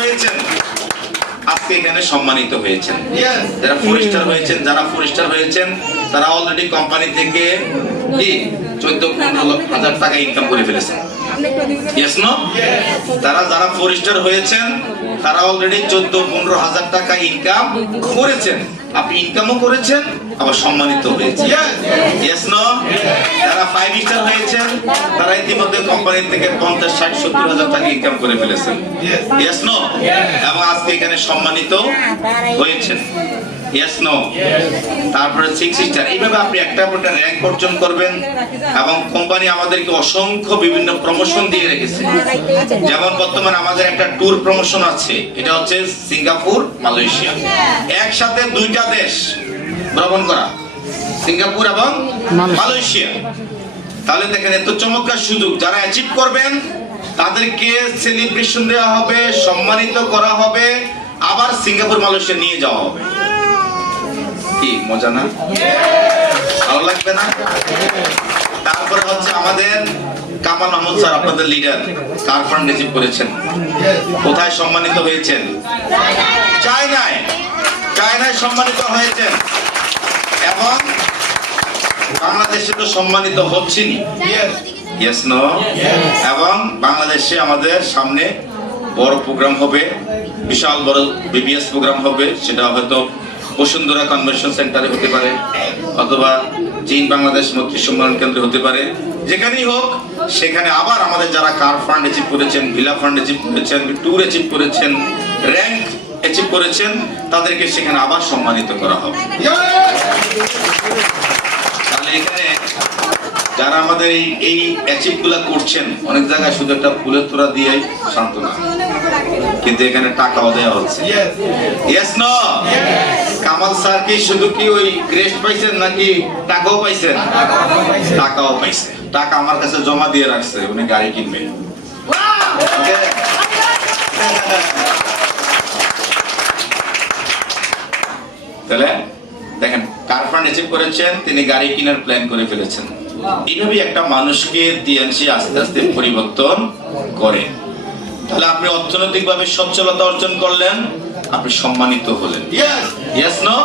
হয়েছেন আজকে এখানে সম্মানিত হয়েছেন। যারা 4 স্টার হয়েছেন, তারা অলরেডি কোম্পানি থেকে কি 14-15 হাজার টাকা ইনকাম করে ফেলেছেন। Yes no? তারা যারা 4 স্টার হয়েছেন তারা অলরেডি 14-15 হাজার টাকা ইনকাম করেছেন। আপনি ইনকামও করেছেন আবার সম্মানিত হয়েছেন। Yes no? যারা 5 স্টার হয়েছেন তারা ইতিমধ্যে কোম্পানি থেকে 50-60-70 হাজার টাকা ইনকাম করে ফেলেছেন। Yes no? এবং আজকে এখানে সম্মানিত হয়েছেন। Yes no? তারপরে 6 স্টার, এইভাবে আপনি একটা র্যাঙ্ক অর্জন করবেন। এবং কোম্পানি আমাদেরকে অসংখ্য বিভিন্ন প্রমোশন দিয়ে রেখেছে। যেমন বর্তমানে আমাদের একটা ট্যুর প্রমোশন আছে, এটা হচ্ছে সিঙ্গাপুর মালয়েশিয়া, একসাথে 2টা দেশ ভ্রমণ করা, সিঙ্গাপুর এবং মালয়েশিয়া। তাহলে দেখেন এত চমৎকার সুযোগ, যারা অ্যাচিভ করবেন তাদেরকে সেলিব্রেশন দেওয়া হবে, সম্মানিত করা হবে, আবার সিঙ্গাপুর মালয়েশিয়া নিয়ে যাওয়া হবে। কি মজা না? ভালো লাগবে না? তারপরে হচ্ছে আমাদের কামাল মাহমুদ স্যার, আপনাদের লিডার, কার ফান্ড রিসিভ করেছেন। কোথায় সম্মানিত হয়েছেন? চায়নায় সম্মানিত হয়েছেন। এবং বাংলাদেশে তো সম্মানিত হচ্ছেনই। Yes no? এবং বাংলাদেশে আমাদের সামনে বড় প্রোগ্রাম হবে, বিশাল বড় বিবিএস প্রোগ্রাম হবে। সেটা হয়তো বসুন্ধরা কনভেনশন সেন্টারে হতে পারে, অথবা চীন বাংলাদেশ মৈত্রী সম্মেলন কেন্দ্রে হতে পারে। যেখানেই হোক, সেখানে আবার আমাদের যারা কার ফান্ড অ্যাচিভ করেছেন, ভিলা ফান্ড অ্যাচিভ করেছেন, ট্যুর অ্যাচিভ করেছেন, র্যাঙ্ক অ্যাচিভ করেছেন, তাদেরকে সেখানে আবার সম্মানিত করা হবে। তাহলে এখানে যারা আমাদের এই অ্যাচিভ গুলা করছেন, অনেক জায়গায় শুধু একটা ফুলের তোড়া দিয়ে শান্ত না, কিন্তু এখানে টাকাও দেওয়া হচ্ছে। Yes no? কামাল স্যার কি শুধু কি ওই ক্রেস্ট পাইছেন নাকি টাকাও পাইছেন? টাকাও পাইছে। টাকা আমার কাছে জমা দিয়ে রাখছে, উনি গাড়ি কিনবে। তাহলে দেখেন, কার ফান্ড অ্যাচিভ করেছেন, তিনি গাড়ি কেনার প্ল্যান করে ফেলেছেন। এইভাবে একটা মানুষকে দিয়াংশে আস্তে আস্তে পরিবর্তন করে। তাহলে আপনি অর্থনৈতিকভাবে সচ্ছলতা অর্জন করলেন, আপনি সম্মানিত হলেন। Yes no?